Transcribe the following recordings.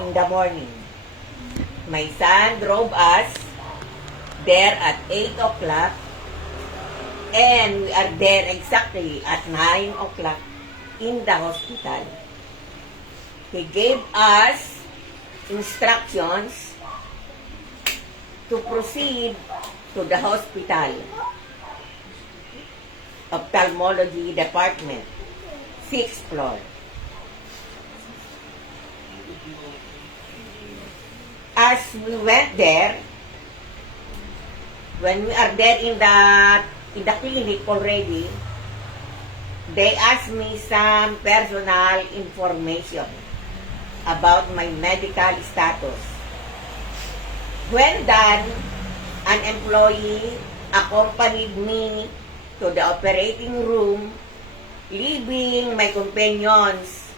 in the morning. My son drove us there at 8 o'clock, and we are there exactly at 9 o'clock in the hospital. He gave us instructions to proceed to the hospital, ophthalmology department, 6th floor. As we went there, when we are there in the clinic already, they asked me some personal information about my medical status. When done, an employee accompanied me to the operating room, leaving my companions,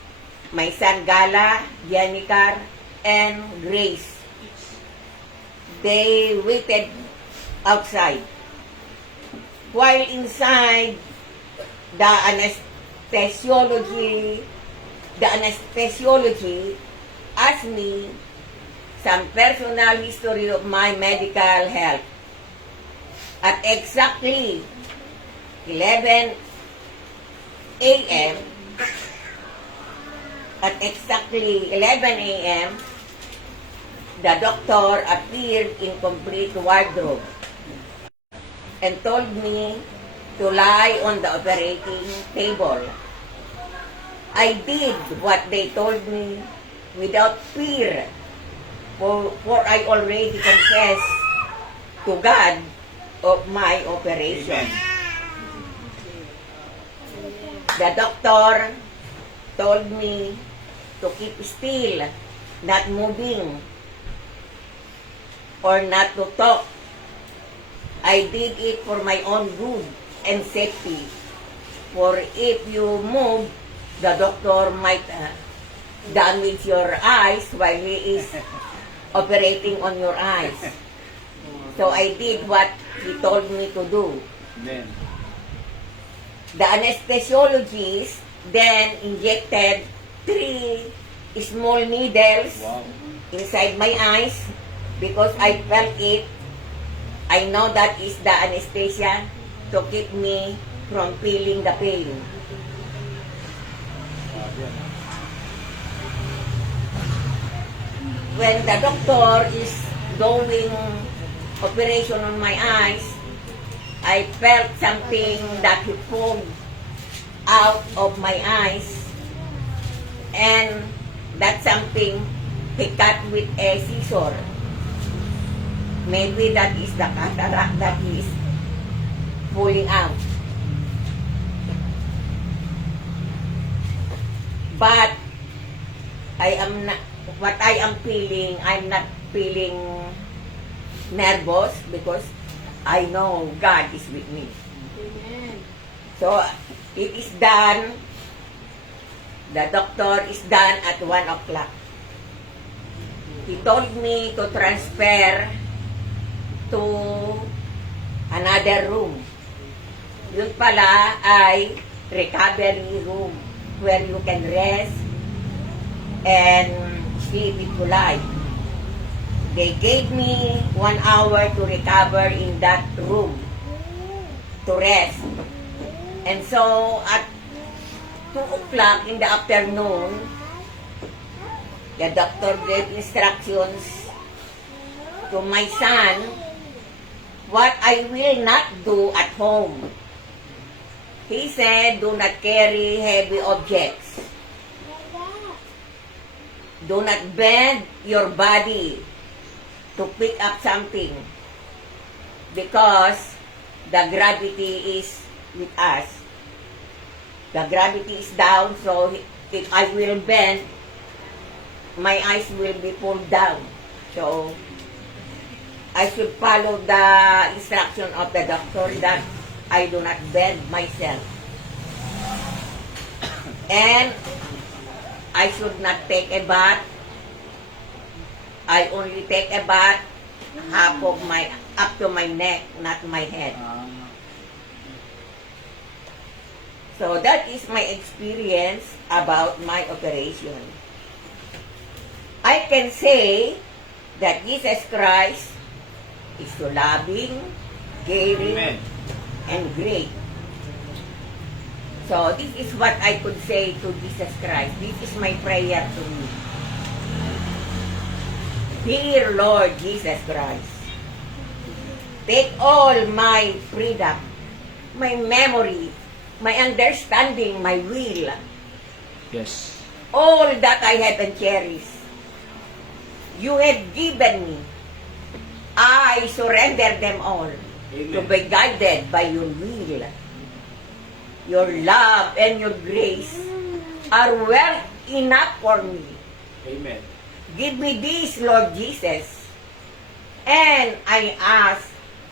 my son Gala, Janica, and Grace. They waited outside. While inside, the anesthesiology asked me some personal history of my medical health. At exactly 11 a.m., the doctor appeared in complete wardrobe and told me to lie on the operating table. I did what they told me without fear, for I already confessed to God of my operation. The doctor told me to keep still, not moving, or not to talk. I did it for my own good and safety. For if you move, the doctor might damage your eyes while he is operating on your eyes. So I did what he told me to do. The anesthesiologist then injected 3 small needles inside my eyes. Because I felt it, I know that is the anesthesia to keep me from feeling the pain. When the doctor is doing operation on my eyes, I felt something that he pulled out of my eyes, and that something he cut with a scissor. Maybe that is the cataract that is pulling out. But I'm not feeling nervous because I know God is with me. Amen. So it is done. The doctor is done at 1 o'clock. He told me to transfer to another room. Yun pala ay recovery room where you can rest and sleep if you like. They gave me 1 hour to recover in that room to rest. And so at 2 o'clock in the afternoon, the doctor gave instructions to my son what I will not do at home. He said, do not carry heavy objects. Do not bend your body to pick up something because the gravity is with us. The gravity is down, so if I will bend, my eyes will be pulled down. So I should follow the instruction of the doctor that I do not bend myself. And I should not take a bath. I only take a bath half of up to my neck, not my head. So that is my experience about my operation. I can say that Jesus Christ is so loving, caring, Amen. and great. So this is what I could say to Jesus Christ. This is my prayer to me. Dear Lord Jesus Christ, take all my freedom, my memory, my understanding, my will, Yes. all that I have and cherish. You have given me. I surrender them all to Amen. be guided by your will. Your love and your grace are well enough for me. Amen. Give me this, Lord Jesus, and I ask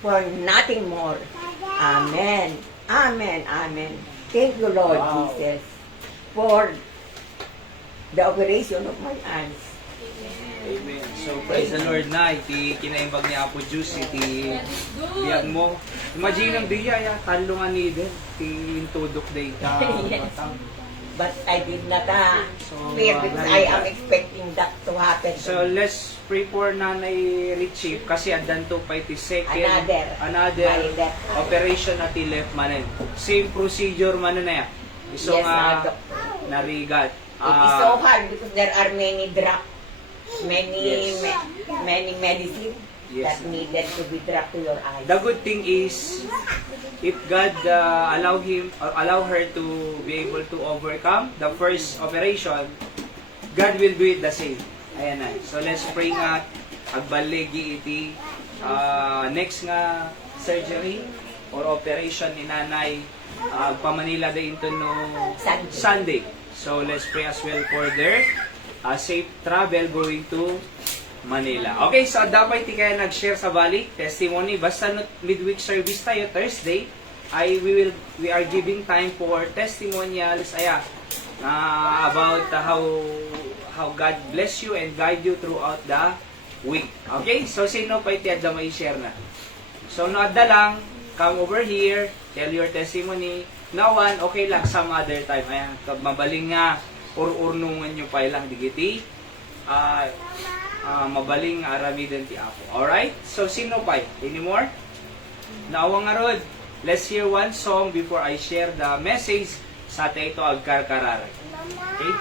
for nothing more. Amen. Amen. Amen. Thank you, Lord Wow. Jesus, for the operation of my eyes. Amen. So, praise the Lord na. Iti kinaimbag ni Apo Diyos. Iti biyag mo. Imagine ang biya, ya. Talungan ni Eden. Iti tudok day ka. Yes. But I did not So, fear because I am expecting that to happen. So, let's pray for Nanay Richie. Kasi adan to pa iti second. Another. By that. Operation na ti left manen. Same procedure manen na ya. Iso Yes, nga Doc. narigat. It is so hard because there are many drugs, many Yes. many medicine Yes. that needed to be dropped to your eyes. The good thing is, if God allow her to be able to overcome the first operation, God will do it the same. Ayan na. So let's pray nga agbalegi iti next nga surgery or operation ni Nanay pamanila da into no Sunday. So let's pray as well for their safe travel going to Manila. Okay, so dapat ti kaya nag-share sa balik testimony basta no, midweek service tayo Thursday we are giving time for testimonials about how God bless you and guide you throughout the week. Okay, so sino pa iti adda may share na. So no adda lang, come over here, tell your testimony. No one, okay lang some other time. Ayan, mabaling nga ururnungan nyo pa ilang digiti. Mabaling aramiden ti Apo. Alright? So, sino pa? Any more? Naawang nga rod. Let's hear one song before I share the message sa ito agkarkararay. Okay?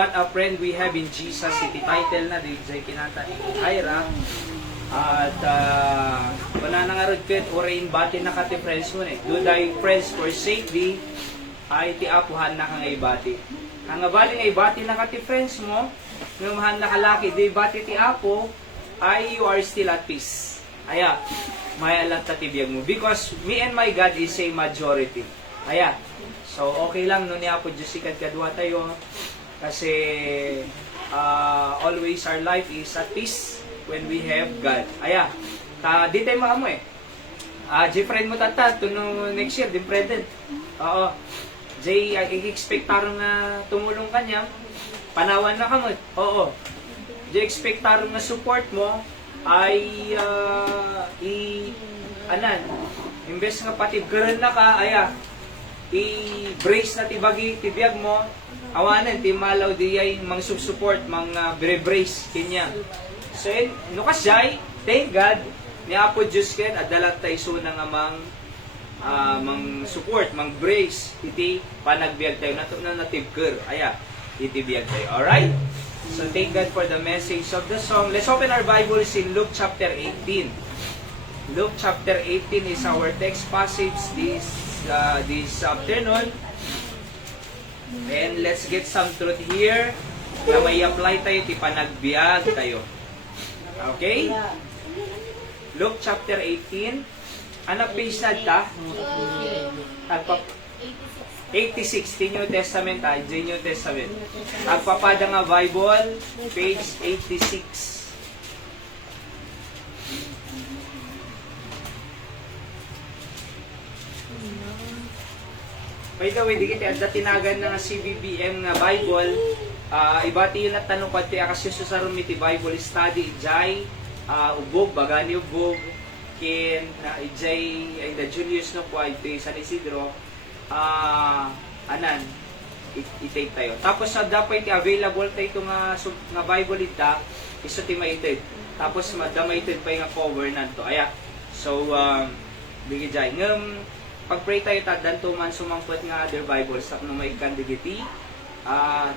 what a friend we have in Jesus. Iti title na din sa kinanta ni Ira. At wala na nga rin kahit orain bati na kati friends mo do thy friends forsake thee, ay ti apuhan na kang ibati. Ang abali nga ibati na kati friends mo, ngamahan na kalaki, di bati ti apo, ay you are still at peace. Aya, may alat tatibiyag mo. Because me and my God is a majority. Aya, so okay lang no ni apo Diyos ikat kadwa tayo. Kasi always our life is at peace when we have God. Aya, di tayo maamo friend mo tata, no next year, din present. Oo. Jay, i-expect tarong na tumulong kanya, panawan na ka mo. Oo. Jay, expect tarong na support mo, ay, imbes nga pati girl na ka, i-brace na tibagi, tibiyag mo, awanan, timalaw di ay mang support, mang brace, kanya. So, no kasyay, thank God, ni Apo Diyos ken adalat tayo so na nga mang support, mang brace, iti panagbiag tayo, na natibker, iti biag tayo. Alright? So, thank God for the message of the song. Let's open our Bibles in Luke chapter 18. Luke chapter 18 is our text passage this afternoon. And let's get some truth here na may apply tayo, iti panagbiag tayo. Okay? Luke chapter 18. Anak page na ta? 86, the New Testament, the New Testament. Agpapada nga Bible, page 86. By the way, di kita at tinagan ng CBBM nga Bible, ibati yun at tanong pati akasyoso sa rumiti Bible study, ijay, ubog, bagani ubog, kin, ijay, ay the Julius no po, ay San Isidro, i-take tayo. Tapos sa dapat available tayo ito nga Bible ita, iso ti maited. Tapos madamaited pa yung cover nanto. So, bigijay. Pag-pray tayo, tadan tuman sumangpot nga other Bibles sa nung may digiti,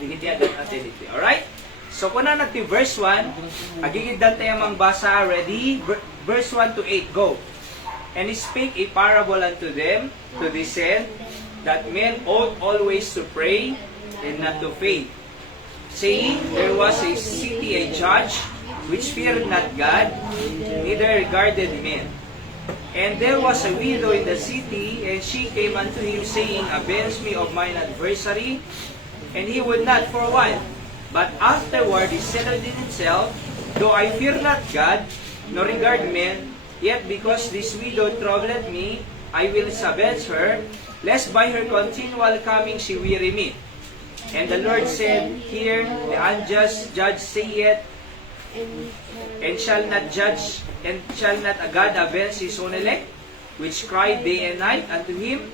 digiti adan atiniti. Alright? So, kung na nagti verse 1, agigidan tayo mang basa. Ready? Verse 1 to 8, go. And he spake a parable unto them to this end, that men ought always to pray and not to faint, saying, there was a city a judge, which feared not God, neither regarded men. And there was a widow in the city, and she came unto him, saying, avenge me of mine adversary. And he would not for a while. But afterward he said within himself, though I fear not God, nor regard men, yet because this widow troubled me, I will avenge her, lest by her continual coming she weary me. And the Lord said, hear, the unjust judge saith, and shall not a God avenge his own elect, which cry day and night unto him,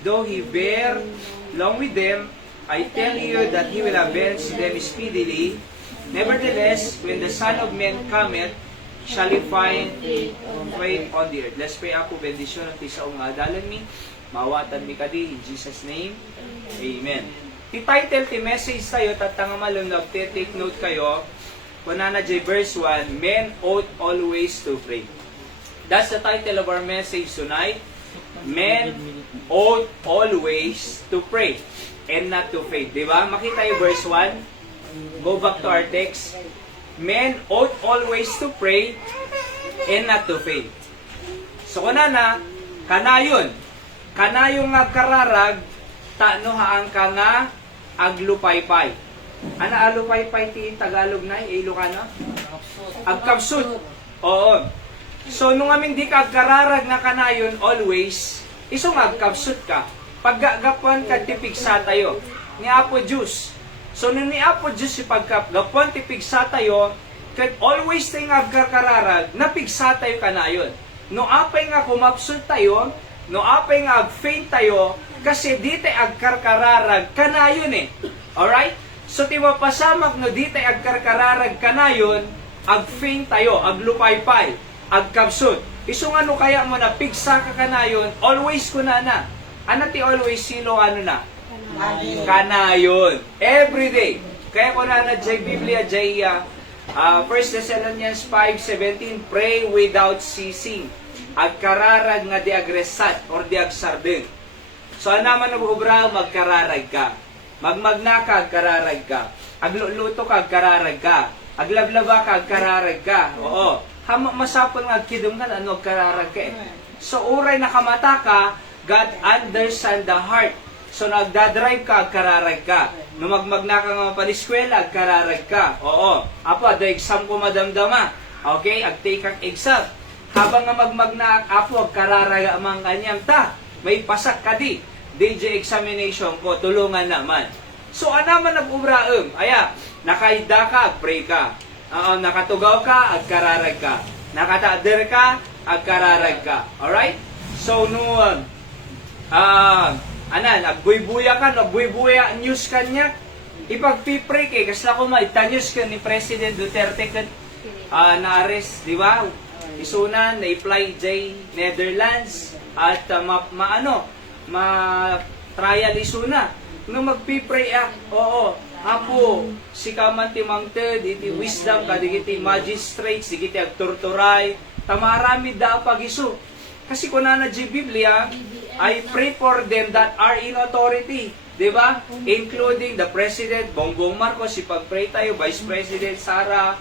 though he bear long with them? I tell you that he will avenge them speedily. Nevertheless, when the Son of Man cometh, shall he find faith on the earth? Let's pray. Ako bendisyon ang tisaong nga adalan mi, mawatan mi kadi, in Jesus' name, Amen. Ti-title, ti-message tayo, tatanga malunag, take note kayo, kunana jay verse 1, men ought always to pray. That's the title of our message tonight. Men ought always to pray and not to faint. Diba? Makita yung verse 1. Go back to our text. Men ought always to pray and not to faint. So kunana, kanayon nga kararag, taano haang ka nga aglupaypay. Ana alupaypay ti Tagalog na, Ilocano? Agkapsut. Oo. So, nung aming di ka agkararag na kanayon always, isong agkapsut ka. Paggagapuan ka tipigsa tayo. Ni Apo Diyos. So, nung ni Apo Diyos si paggagapuan tipigsa tayo, kad always tayo nga agkararag, napigsa tayo kanayon. No apay nga kumapsut tayo, no apay nga agfaint tayo, kasi di tayo agkarkararag kanayon eh. Alright? So, tiwa pasamag no di tayo agkarkararag kanayon, agfaint tayo, aglupaypay, agkapsut. Iso nga no kaya mo na pigsa ka kanayon, always ko na. Ano ti always silo ano na? Kanayon. Every day. Kaya ko na jay Biblia, jay 1 Thessalonians 5:17, pray without ceasing. Agkararag nga di agresat or di agsardeng. So, naman nag-ubra, magkararag ka. Magmagna ka, agkararag ka. Agluluto ka, agkararag ka. Aglablaba ka, agkararag ka. Oo. Masapon nga agkidom ka, ano, agkararag ka eh. So, uray nakamata ka, God understand the heart. So, nagdadrive ka, agkararag ka. Nung magmagna ka nga paniskwela, agkararag ka. Oo. Apo, the exam ko madamdama. Okay? Agtake ang exam. Habang nga magmagna, apo, agkararag ang kanyang ta. May pasak ka di. DJ examination ko, tulungan naman. So, anaman nag-ubraem. Aya, nakaida ka, pray ka. Nakatugaw ka, agkararag ka. Nakataader ka, agkararag ka. Alright? So, noon, nagbuybuya ka, nagbuybuya, news kanya, ipagpipray kay, kasla ko tanyos ka ni President Duterte ka, na-arrest, di ba? Isunan, na-apply jay Netherlands, at ma-trial isuna. Nung magpipray oo, apo, si kaman ti mangted, iti wisdom, kadigiti magistrates, digiti agturturay, tamarami da pag-iso. Kasi kung na di Biblia, I pray for them that are in authority. Diba? Including the President, Bongbong Marcos, ipag-pray tayo, Vice President Sara,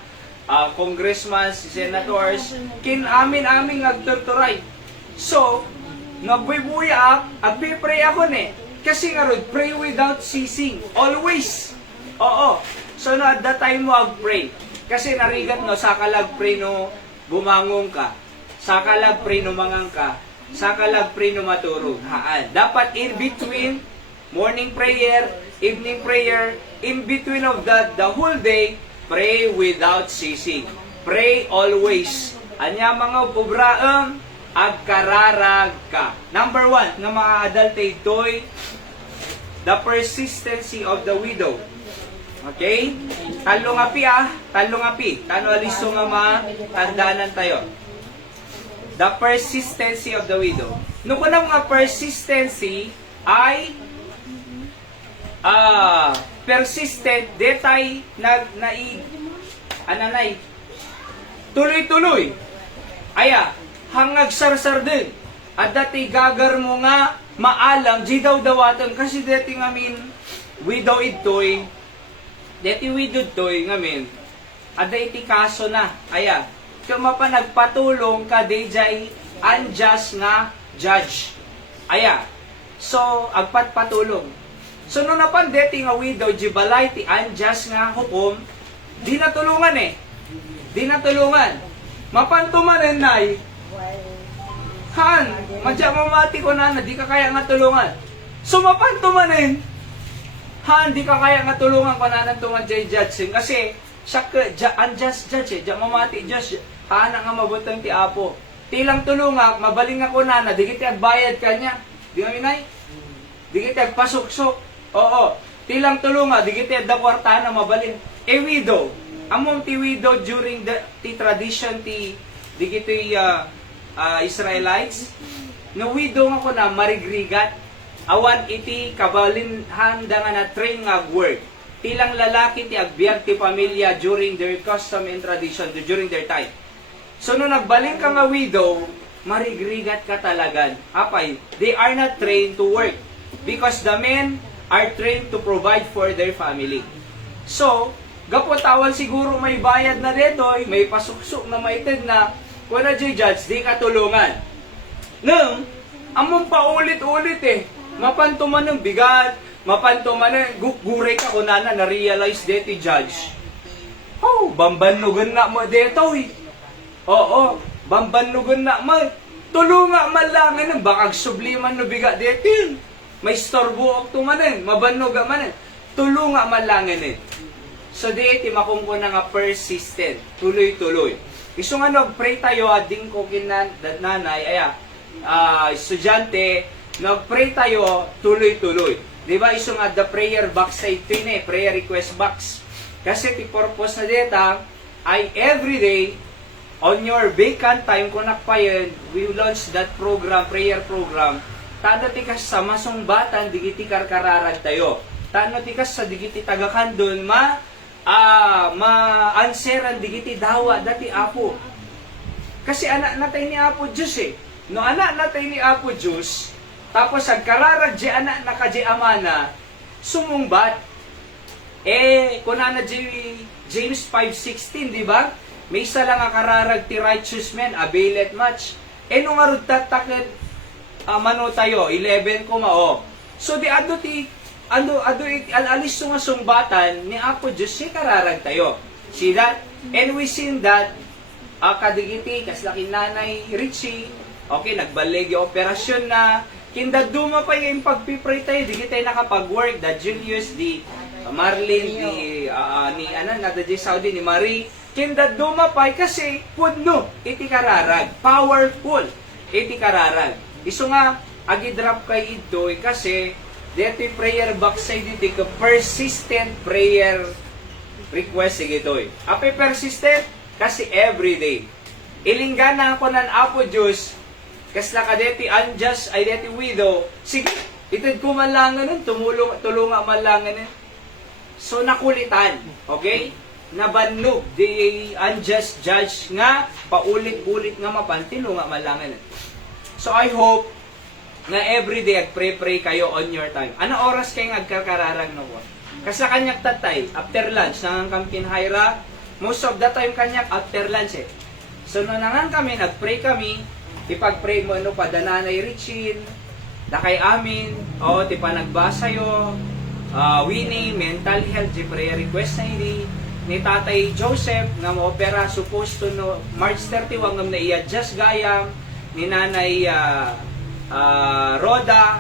Congressman, Senators, amin agturturay. So, nagbubuya, agpipray ako kasi nga ron, pray without ceasing. Always. Oo. So, no, at that time mo ag-pray. Kasi narigat no, sakalag pray no, bumangong ka. Sakalag pray no, mangang ka. Sakalag pray no, maturog. Haan. Dapat in between, morning prayer, evening prayer, in between of the whole day, pray without ceasing. Pray always. Anya mga bubraang, agkararag ka. Number 1, ng mga adultay toy, the persistency of the widow. Okay? Talong api. Tano aliso nga matandaanan tayo. The persistency of the widow. Nung unang mga persistency ay persistent, detay tuloy-tuloy. Aya, hangag sarsar din. At dati gagar mo nga maalam, di daw dawatan. Kasi dati ngamin, widow itoy, ngamin, at iti kaso na. Aya, kama pa nagpatulong ka, DJ, unjust nga judge. Aya, so, agpatpatulong. So, nung napan dati nga widow, di balay, ti unjust nga hukom, di natulungan Di natulungan. Mapantumanan nay, Han, madya mamati ko na, di ka kaya nga tulungan. So, mapantumanin, Han, di ka kaya nga tulungan ko na nantungan jay judge. Kasi, siya unjust judge Diya mamati judge. Han, nga mabutang ti apo. Tilang tulungan, mabaling ako na, di kita agbayad kanya. Di nga minay? Di kita agpasuksok. Oo. Tilang tulungan, di kita agdakwarta na mabaling. Widow. Among ti widow during the tradition ti digito'y Israelites, no widow nga ko na marigrigat, awan iti kabalinhan da nga na train nga work. Tilang lalaki ti agbiag ti pamilya during their custom and tradition, during their time. So, no nagbaling ka nga widow, marigrigat ka talagan. Apay, they are not trained to work because the men are trained to provide for their family. So, gapotawan siguro may bayad na dito, may pasuksok na maited na, kung na judge, di ka tulungan. Nung, among paulit-ulit mapantuman ng bigat, mapantuman ng guray ka kung na-realize dito judge. Oh, bambanugan na mo dito Oo, bambanugan na mo. Tulunga man lang bakag subliman no bigat dito May storbo ok tumanin, mabanuga manin. Tulunga man lang So, di makungko na nga persistent, tuloy-tuloy. Iso nga nag-pray tayo, ading ko nanay, estudyante, nag-pray tayo, tuloy-tuloy. Di ba, iso nga the prayer box sa ito prayer request box. Kasi the purpose na data ay everyday, on your vacant time, kung nakpayan, we launch that program, prayer program, tada ti kas sa masong batan, digiti karkararag tayo. tano ti kas sa digiti tagakandon answeran digiti dawa dati Apo. Kasi anak natay ni Apo Diyos eh. No anak natay ni Apo Diyos, tapos agkararag di anak na kadya amana, sumungbat. Kunana James 5:16, di ba? May isa lang ang kararag ti righteous man, availeth much. Nung arud tatakit, mano tayo, 11 ko mao. So di ado alalis nga sumbatan ni Apo Diyos, si kararag tayo. See that? And we seen that, kadigiti, kaslakin nanay Richie, okay, nagbalig yung operasyon na, kindaduma pa yung pagpipray tayo, di tayo nakapag-work, the Julius, di Marlene, di Saudi, ni Marie, kindaduma pa kasi, pudno, iti kararag, powerful, iti kararag. Iso nga, agi-drop kay ito, kasi, dito prayer box ay dito, persistent prayer request, sige ito. Ape persistent, kasi everyday. Ilinggana ako ng Apo Diyos, kasla ka deti unjust, ay deti widow, sige, itid ko malangan nun, tulunga malangan nun. So, nakulitan, okay? Nabannog, the unjust judge nga, paulit-ulit nga mapantin, nga malangan nun. So, I hope, na everyday agpray-pray kayo on your time. Ano oras kayo agkakararang no? Kasi kanyak tatay, after lunch, nangang kami kinhaira, most of the time kanyak after lunch eh. So, nangang kami, nagpray kami, ipag-pray mo ano pa, dananay Richin, da kay amin, o, ti pa nagbasa yo, Winnie, mental health, di prayer request na ini, ni Tatay Joseph, nga mo-opera, supposed to no, March 31, nga na i-adjust gayam, ni Nanay Roda,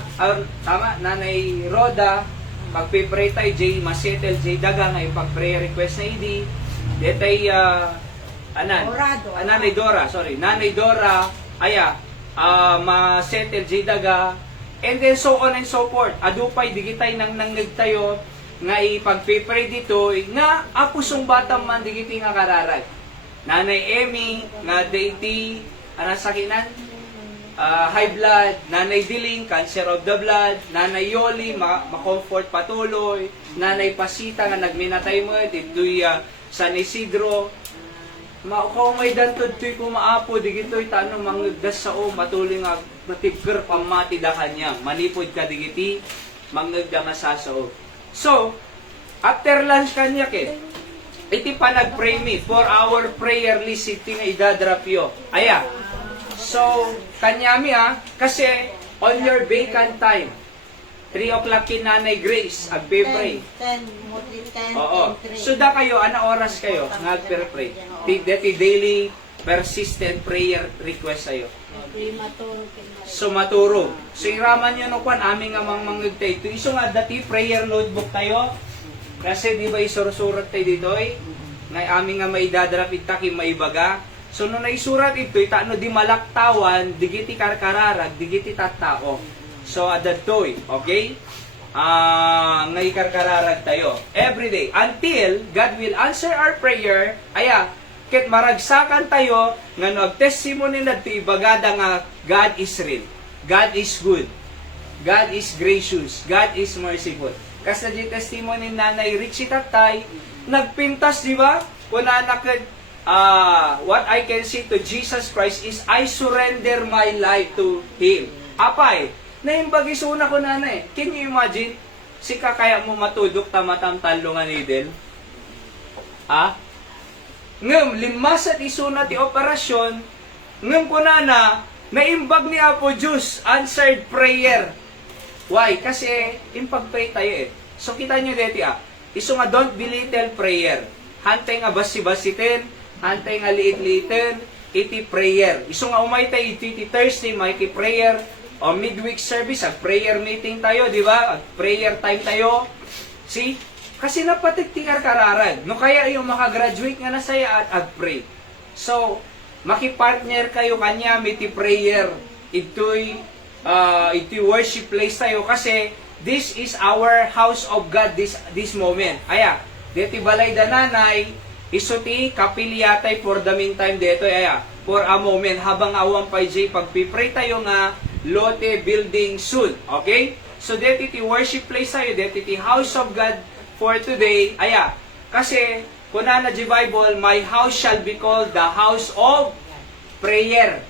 tama, Nanay Roda, pagpipray tayo, masettle, Daga, nga ipag-prayer request na ini, detay, Nanay Dora, Nanay Dora, masettle, Daga, and then so on and so forth. Adupay, digitay nang nanggagtayo, nga ipagpipray dito, nga apusong batang man, digitay nga kararag. Nanay Emmy, nga deity, sakinan, high blood, Nanay Diling, cancer of the blood, Nanay Yoli, ma-comfort patuloy, Nanay Pasita, nga nagminatay mo, dito'y San Isidro, kung may dantod to'y kumaapo, digito'y tanong mangagdas sa matuloy nga, matibker pamati da kanya, manipod ka digiti, mangagda nga sa So, after lunch kanya iti pa nag-pray me, 4-hour prayer list, iti nga idadrap yo. So, kanyami kasi on your vacant time, 3 o'clock Nanay Grace, agpe-pray. 10, Oo. So, da kayo, ana oras kayo, nagpe-pray. Deti daily, persistent prayer request sa'yo. So, maturog. So, iraman nyo no kwan, aming amang mangagtay. Ito, iso nga dati, prayer notebook tayo. Kasi, di ba, isursurat tayo dito, Ngay aming nga maidadrap itakim maibaga. So, no naisurat ito, itano di malaktawan, digiti karkararag, digiti tattao. So, adadtoy, okay? Ngay karkararag tayo. Everyday. Until God will answer our prayer, ket maragsakan tayo, nga nag-testimony na ito, ibagada nga, God is real. God is good. God is gracious. God is merciful. Kasi di testimony Nanay Richie Tatay, nagpintas, di ba? Kuna nakad, what I can say to Jesus Christ is, I surrender my life to Him. Apay, naimbagis una ko nanay. Can you imagine? Sika kaya mo matudok tamatam talo nga nidel? Ngem, limasat isuna ti operasyon, ngem ko na, naimbag ni Apo Diyos, answered prayer. Why? Kasi, impag-pray tayo So, kita nyo dito iso nga don't belittle prayer. Hantay nga basi-basitin, hantay nga liit-liitin, iti prayer. Iso nga umay tayo, iti Thursday, may iti prayer, o midweek service, prayer meeting tayo, di ba? Prayer time tayo. See? Kasi napatiktikar kararag. No kaya yung makagraduate nga na saya at ag-pray. So, makipartner kayo kanya, miti prayer. Ito'y worship place tayo kasi this is our house of God this moment. Deti balay dananay, isuti kapiliyatay for the meantime deto for a moment habang awang pa pagpipray tayo nga lote building soon. Okay? So, deti worship place tayo, deti house of God for today. Aya, kasi, kuna na di Bible, my house shall be called the house of prayer.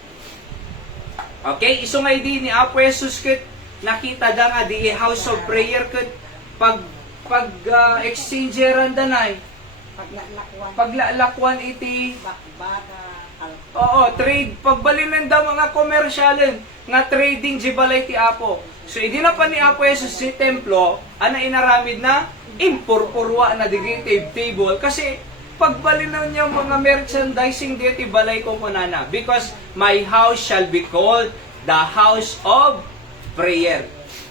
Okay, iso nga di ni Apo Jesus kit nakita da nga di house of prayer kit pag exchangeran danay paglalakwan iti oo, trade pagbalinan da mga komersyalen nga trading di balay ti Apo. So idi na pa ni Apo Jesus si templo ana inaramid na impurpurwa na digiti table kasi pagbalinaw niya mga merchandising dito balay ko kunana because my house shall be called the house of prayer.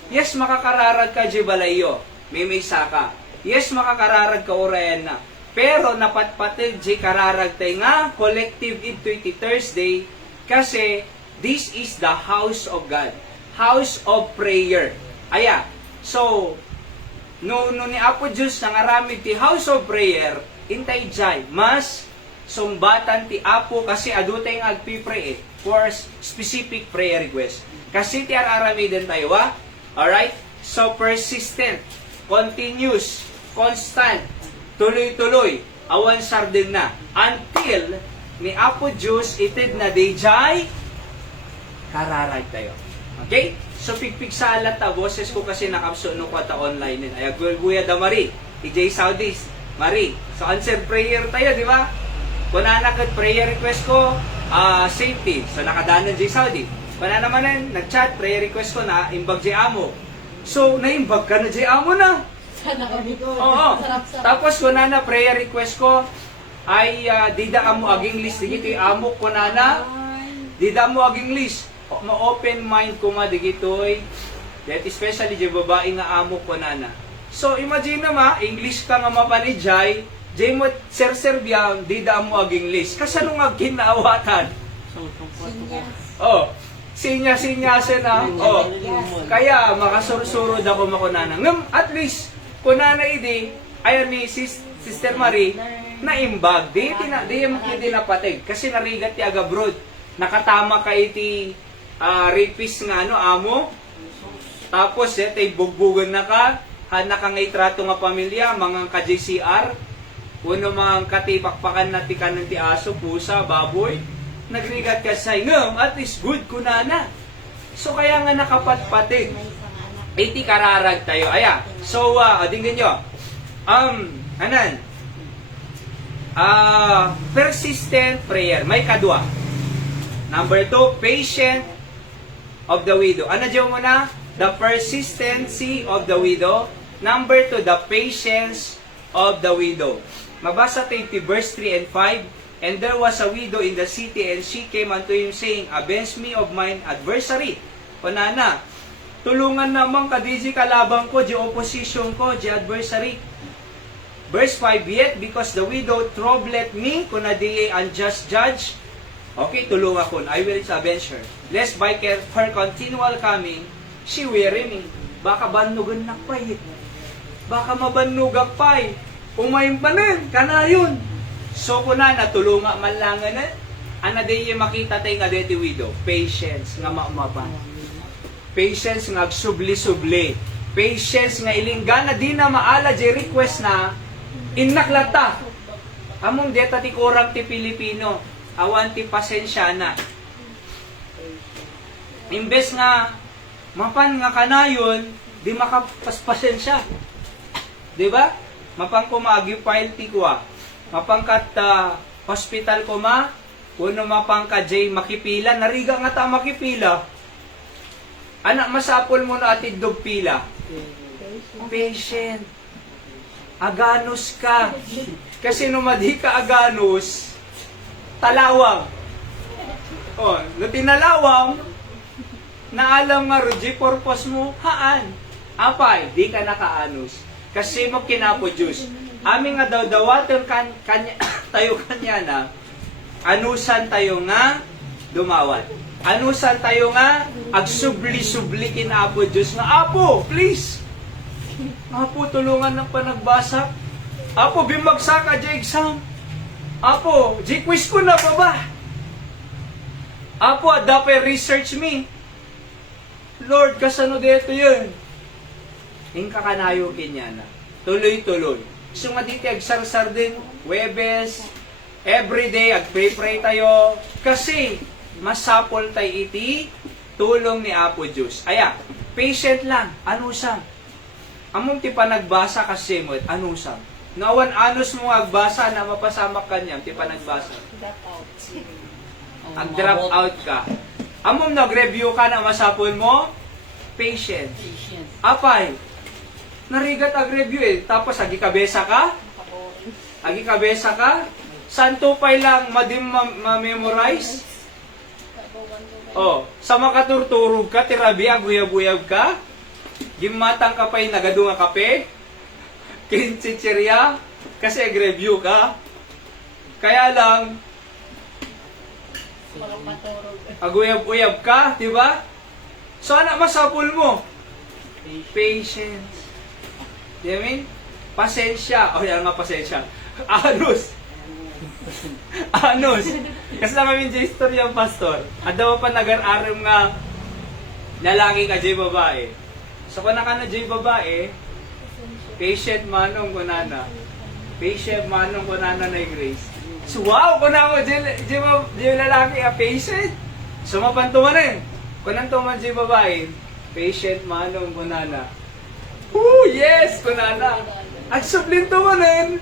Yes, makakararag ka di balayo. May saka. Yes, makakararag ka orayan na. Pero napatpatid di kararag tayo nga collective ito Thursday kasi this is the house of God. House of prayer. Aya. So, no ni Apo Diyos nangaramid ti house of prayer intay jay, mas sumbatan ti Apo kasi adutay nga agpipray for specific prayer request. Kasi ti araramiden tayo, ha? Alright? So, persistent, continuous, constant, tuloy-tuloy, awan sardin na, until ni Apo Diyos itid na di jay, kararag tayo. Okay? So, pigpig sa alat ta, boses ko kasi nakapso no ko ta online. Ayagulguya da Marie, TJ Saudis, Marie, so answer prayer tayo, di ba? Kung nanakad prayer request ko, safety. So nakadanan di Saudi. Kung na naman nag-chat, prayer request ko na imbag di amo. So naimbag ka na di amo na. Sana kami ko. Oo. Tapos kung na prayer request ko ay dida amo aging list digito amo ko na dida amo aging list. Ma-open mind ko ma digitoy. That especially di babae nga amo ko na. So, imagine naman, English ka nga mapanijay, jay mo ser-serbiyan, di da mo aging list. Kasano nga ginaawatan? Oh, sinya-sinyasin na. Oh, kaya makasursurod ako makunana. Ngam, at least, kunana idi, ayan ni Sister Marie, naimbag. Di napatig. Kasi narigat ti agabrod. Nakatama ka iti rapist nga, amo. Tapos, tay bugbugan na ka. Hana ka ngay trato nga pamilya, mga ka-JCR, uno mga katipakpakan na tikanan ti aso, pusa, baboy, nagrigat ka sa ingam, at least good kunana. So kaya nga nakapatpatig, iti kararag tayo. Aya, so, adinggan nyo, persistent prayer, may kadwa. Number 2, patient of the widow. Ano dyan mo na? The persistency of the widow. Number 2, the patience of the widow. Mabasa tayo verse 3 and 5. And there was a widow in the city, and she came unto him, saying, Avenge me of mine adversary. Kunana, tulungan naman ka, di kalabang ko, di opposition ko, di adversary. Verse 5, yet because the widow troubleth me, kuna di unjust judge, okay, tulungan ko, I will avenge her. Lest by her continual coming, she weary me. Baka banugan na pay. Baka mabanugak pay. Umayin pa nin, kanayon. So kuna natulunga man lang na, ana di makita tayo nga deti widow. Patience nga maumapan. Patience nga agsubli-subli. Patience nga ilingga na di na maala di request na inaklata. Among deta ti kurang ti Pilipino. Awan ti pasensya na. Imbes nga mapan nga kanayon, di makapaspasensya. Di ba? Mapang kumagi file ti kuwa. Mapangkat hospital ko ma, kuno mapangka jay makipila, nariga nga ta makipila. Anak masapol mo na atid dog pila. Patient. Aganos ka. Kasi numadi ka aganos, talawang. Oh, no tinalawang, naalam nga Roji, purpose mo, haan. Apay, di ka nakaanos. Kasi mo kinapo-Diyos. Amin nga daw dawatan tayo kanya na, anusan tayo nga dumawat. Anusan tayo nga agsubli-subli kinapo Diyos nga, Apo, please. Apo, tulungan ng panagbasa. Apo, bimagsak ka dyan exam. Apo, quiz ko na pa ba? Apo, dapat research me. Lord, kasano dito yun? Ingka kanayo kinyana. Tuloy-tuloy. So nga diti agsarsar din, Webes, everyday, agpray-pray tayo. Kasi, masapol tayo iti, tulong ni Apo Diyos. Aya, patient lang. Ano sam? Among ti pa nagbasa kasi mo, ano sam? Nawan anos mo agbasa na mapasamak kanya, ti pa nagbasa. Ag-drop out ka. Among nag-review ka na masapol mo, patient. Apay, narigat ag-review eh. Tapos, agi kabesa ka? Agi kabesa ka? Santo pay lang madim ma-memorize? Oh, sa makaturturog ka, tirabi, aguyab-uyab ka? Gimatang ka pa'y nagadunga kape? Kinchichirya? Kasi ag-review ka? Kaya lang, aguyab-uyab ka, di ba? So, anak masapul mo? Patience. Di ba mean? Pasensya. O, yan nga pasensya. Anos. Anos. Kasi na kami dyan istorya, pastor. At daw pa nag-aram nga lalaki ka dyan babae. So, kung naka na dyan babae, patient manong kunana. Patient manong kunana na grace. So, wow! Kung na ako dyan lalaki, patient. So, mapantuman rin. Kung nantuman dyan babae, patient manong kunana. Woo! Yes! Kunana. At sublin tumanin.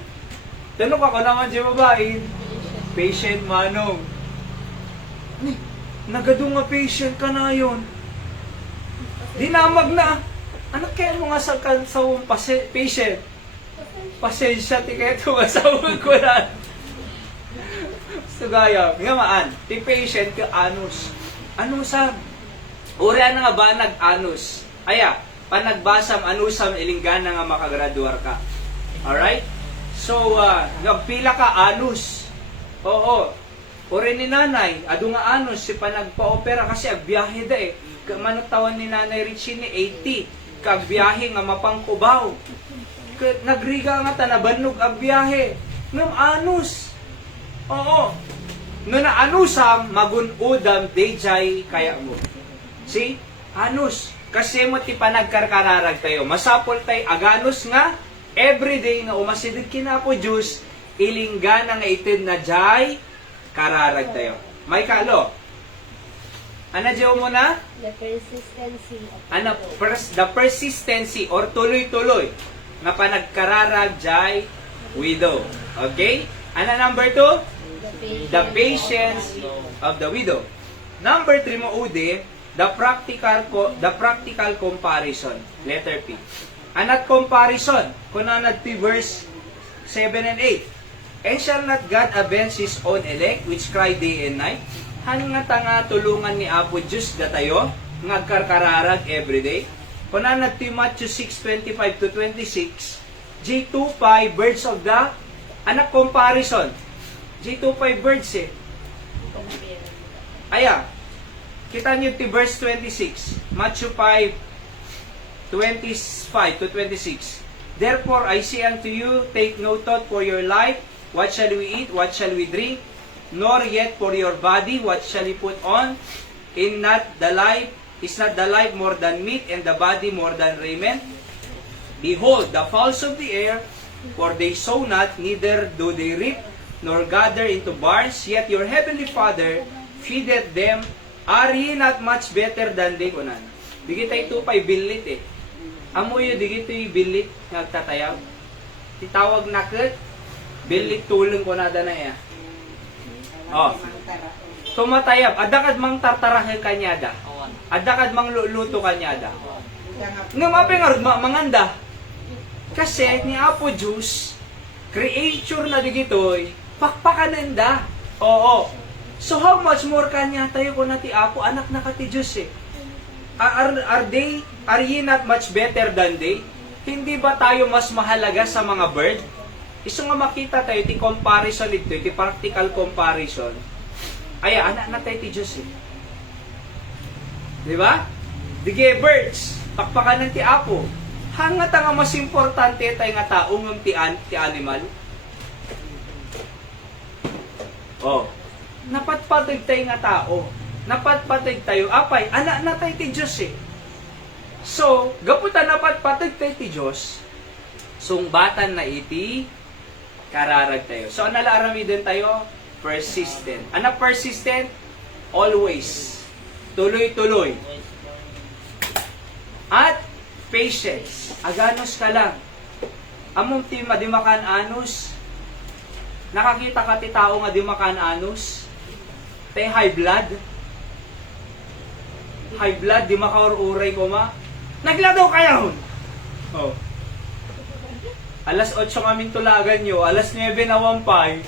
Tanong ka, kung naman dyan babae, patient manong. Nagadong nga patient ka na yun. Dinamag na. Anak kaya mo nga sa patient? Pasensya, ti kaya ito masawag ko na. So gaya, nga maan, ti patient ka anus. Anusam. Urian na nga ba nag-anus? Aya, panagbasam anusam ilinggana nga makagraduar ka. Alright? So, nagpila ka anus. Oo. Uri ni nanay, adu nga anus, si panagpa-opera kasi agbiyahe da eh. Manutawan ni nanay Richie ni 80. Kagbiyahe nga mapangkubaw. Nagriga nga tanabanog agbiyahe. Ngam anus. Oo. No na anusam, magunudam, dayjay, kaya mo. See? Anus. Kasi mo ti panagkarkararag tayo. Masapol tayo aganos nga, everyday nga umasidid kinapo Diyos, ilingga na nga itin na jay, kararag tayo. May kalo. Ano diyo mo na? The persistency. Ano? The persistency or tuloy-tuloy nga panagkararag jay widow. Okay? Ano number 2? The patience of the widow. Number 3 mo ude, the practical comparison. Letter P. Anat comparison. Kunanad P verse 7 and 8. And shall not God avenge His own elect, which cry day and night? Han nga tanga tulungan ni Apo Diyos datayo, nga karkararag everyday. Kunanad P Matthew 6:25 to 26. J25 birds of the anak comparison. J25 birds eh. Aya. Kita niyo ti verse 26. Matthew 5:25 to 26. Therefore I say unto you, take no thought for your life, what shall we eat, what shall we drink, nor yet for your body, what shall you put on? Is not the life more than meat, and the body more than raiment? Behold, the fowls of the air, for they sow not, neither do they reap, nor gather into barns, yet your heavenly Father feedeth them. Are ye not much better than they? Kunan. Bigit tayo ito pa'y bilit eh. Amoy digit ito'y bilit, nagtatayaw. Titawag na kat, bilit tulong ko na na iya. Oh. Tumatayab, adakad mang tartarahe kanyada. Adakad mang luluto kanyada. Nga mapingarod, manganda. Kasi ni Apo Diyos, creature na digitoy, pakpakananda. Oo. So how much more kanya tayo ko na ti Apo, anak na ka ti Diyos eh. Are ye not much better than they? Hindi ba tayo mas mahalaga sa mga bird? Iso nga makita tayo, ti comparison ito, ti practical comparison. Ay, anak na tayo ti Diyos eh. Di ba? Dige birds, pakpakanan ti Apo. Hangat nga mas importante tayo nga taong ng ti animal. Oh. Napatpatag tayo nga tao. Napatpatag tayo. Apay, anak na tayo ti Diyos eh. So, gaputan napat patagtay ti Diyos, sungbatan na iti kararag tayo. So, ano arami din tayo? Persistent. Ano persistent? Always. Tuloy-tuloy. At patience. Aganos ka lang. Among ti madimakan anus. Nakakita ka ti tao nga dimakan anus. Tay high blood. High blood, di makaur-uray ko ma. Nagladaw kayo! Oh. Alas 8 kaming tulagan nyo, alas 9 na wampay.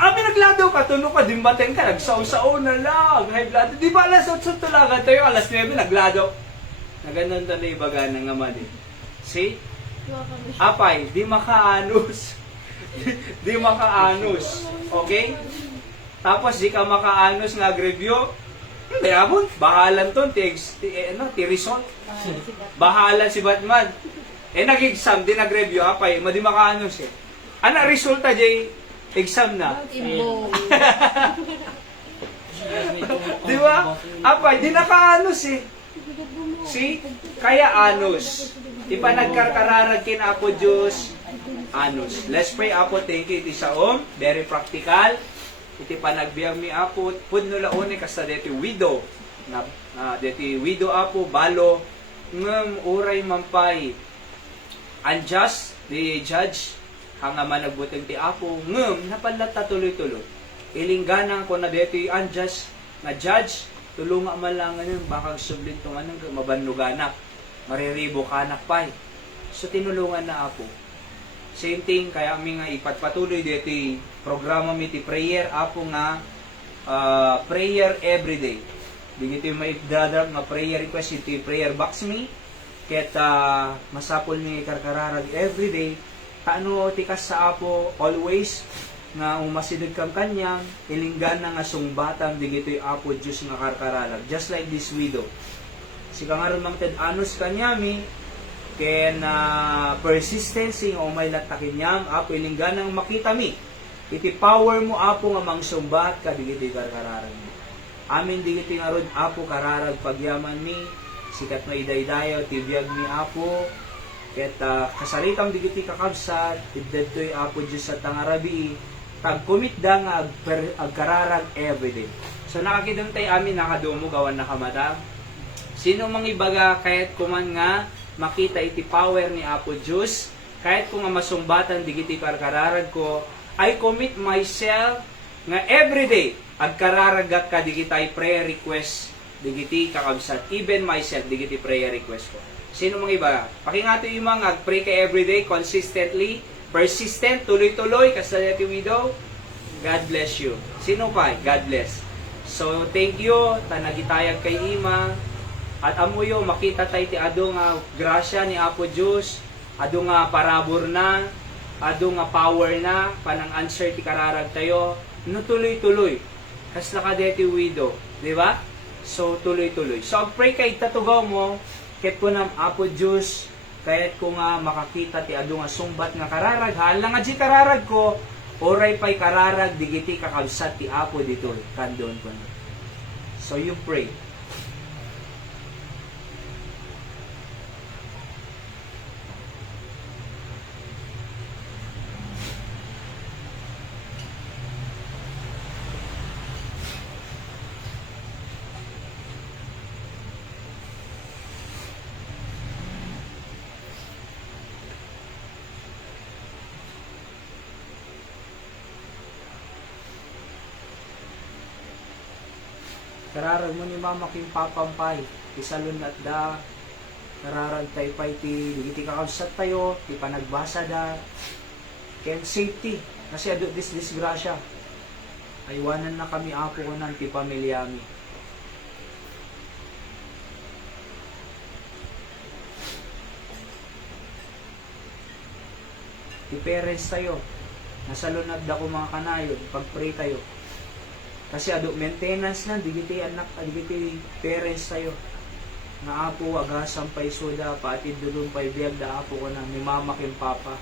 Nagladaw ka, tuno ka, dimbaten ka, nagsaw-saw na lang, high blood. Di ba alas 8 tulagan tayo, alas 9 nagladaw. Na ganun talaga ibaga ng ama din. See? Apay, di makaanus. Di makaanus. Okay? Tapos di ka makaanus nga review. Hindi abon, bahalan to, ti result. Bahalan si Batman. Nag-exam, di nag-review, apay, madi makaanus eh. Ano resulta, Jay? Exam na. Di ba? Apay, di nakaanus eh. See? Kaya anus. Ipa nagkarkararag kin Apo Diyos, anus. Let's pray, Apo, thank you, iti saom, very practical. Iti panagbiang mi Apo, pud no laone kasta deti widow, na deti widow Apo, balo, ngem uray mampay, unjust, the judge, hanga managbuteng ti Apo, ngem napalata tuloy-tuloy. Ilinggana ko na deti unjust, na judge, tulunga man lang ngayon, bakang sublit to anong mabanluganak, mariribo kanak pay. So tinulungan na Apo. Same thing, kaya kami nga ipatpatuloy dito programa mi ti prayer, Apo nga prayer everyday. Dito yung maipdadrag nga prayer request, iti prayer box mi. Ket masapol ni karkararag everyday. Taano tikas sa Apo always nga umasidod kam kanyang ilinggan na nga sungbatang dito yung Apo Diyos nga karkararag. Just like this widow. Sika nga rin mang anos kanyami, ken persistency nga umay latakin niyam, Apo ilinggan nang makita mi. Iti power mo Apo nga mangsumbat ka digiti karkararag mo. Amin digiti nga rod Apo kararag pagyaman mi, sikat na idaydayo tibiyag mi Apo. Ket kasalitang digiti kakabsat, idedtoy Apo Diyos sa tangarabi, tagkumitda nga agkararag everyday. So nakakidum tay amin nakadumo gawan nakamata. Sino mang ibaga kahit kuman nga makita iti power ni Apo Diyos, kahit kung nga masumbatan digiti karkararag ko, I commit myself nga everyday agkararagat ka digiti prayer request digiti kakabsat, even myself digiti prayer request ko. Sino mang iba? Pakingato yung mga pray ka everyday consistently, persistent, tuloy-tuloy kasalati widow. God bless you. Sino pa? God bless. So thank you tanagitayag kay Ima. At amuyo, makita tayo ti ado nga grasya ni Apo Diyos, ado nga parabor na, ado nga power na, panang answer ti kararag tayo, no tuloy-tuloy. Kasla ka deti widow, di ba? So, tuloy-tuloy. So, pray kay tatugaw mo, ket ko nam Apo Diyos, kahit ko nga makakita ti ado nga sungbat nga kararag, hala nga di kararag ko, oray pa'y kararag, digiti kakabsat ti Apo dito, kandon ko na. So, you pray. Kararag mo ni Mama king papampay, isalun at da, kararag tayo pa'y ti, digiti kakabsat tayo, ti panagbasa da, ken safety, kasi ado disgrasya, aywanan na kami Apo ko ng ti pamilyami. Ti parents tayo, nasalunad da ko mga kanayon, pag-pray tayo. Kasi ado maintenance na, digiti anak, digiti parents tayo. Nga Apo, agasam pa'y soda, patid dulong pa'y biyag da Apo ko na, ni Mama king Papa.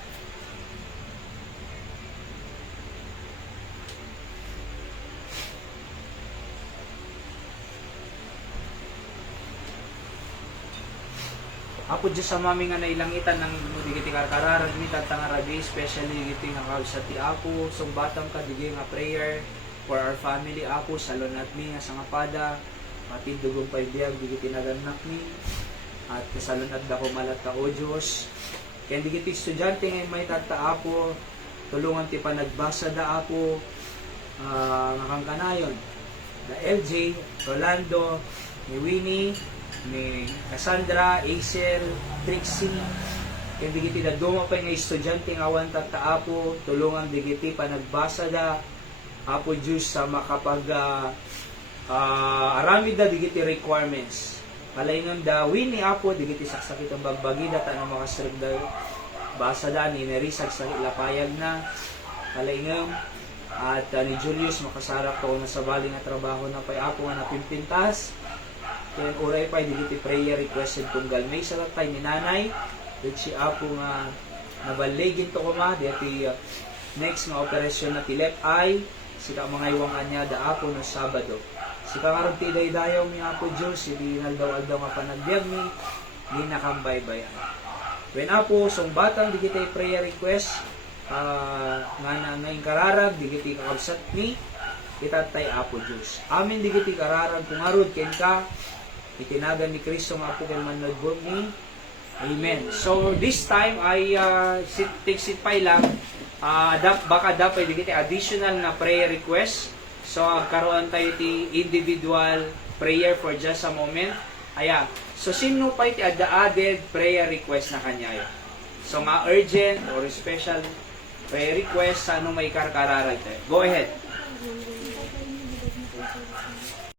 Apo Diyos sa mami nga nailangitan ng digiti karkararag mi tatangarabi, especially digiti nga sa ti Apo, sumbatang ka digi nga prayer for our family Apo, salon at mi nga sangapada, matindugong paibiyag digiti naganak mi, at salon at dako malat ka o Diyos. Kaya digiti estudyante nga may tata Apo, tulungan ti pa nagbasa da Apo, nga kanayon, na LJ, Rolando, ni Winnie, ni Cassandra, Aisel, Trixie, kaya digiti na duma pa nga estudyante nga awan tata Apo, tulungan digiti pa nagbasa da Apo Diyos sa makapag aramid da digiti requirements. Kalaingon da Winnie Apo, digiti saksakit ang bagbagi da ta na makasreg da basa da ni Nerisag sa ilapayag na kalaingon. At ni Julius makasarap ko na sa bali nga trabaho na pay Apo nga napimpintas. Kaya uray pa, digiti prayer requested kung galmay sa latay ni nanay. Dito si Apo nga nabaligin to ko ma. Dito next nga operasyon na ti left eye. Sika mga iwangan niya da Apo no Sabado. Sika nga rin tiday-dayaw mi Apo Diyos. Hindi naldaw-aldaw nga panagbiag mi. Hindi nakambay-bayan. When Apo, song batang digiti prayer request. Nga na ngayong kararag, digiti kakabsat ni. Itatay Apo Diyos. Amin digiti kararag kung arod ken ka. Itinagan ni Kristo nga po kay manadbog ni. Amen. So, this time, I take sit pa lang. Baka dapat digiti additional na prayer request. So, karoon tayo ti individual prayer for just a moment. Aya. So, sino pa iti added prayer request na kanyayo? So, nga urgent or special prayer request sa anong may karkararag tayo. Go ahead.